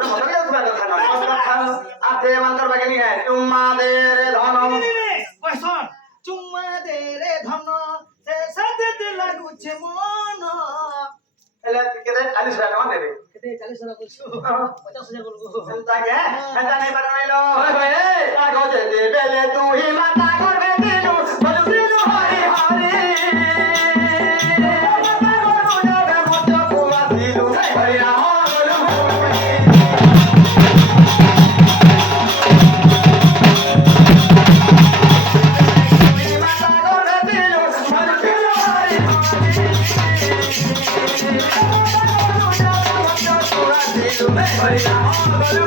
আপনি মনে করে কথা নয় আপনি মন্তর বাগিনী হ্যাঁ তোমাদের ধন কয়সন চুম্মাদের ধন সে সাথে লাগুছে মন এলে কেটে 40 টাকা কেমন দেবে কেটে 40 টাকা বলছো 50 টাকা বলবো তাকে এটা নেই পারে নাইলো ওই ভাই কাগজে দেবেলে তুই মাতা করবে দিলু বলু দিলু হরি হরি মাতা করু যাবে মত কুয়া দিলু হরি রাম বলু মাতা করবে দিলু বলু দিলু হরি হরি রাম বলু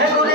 Hey,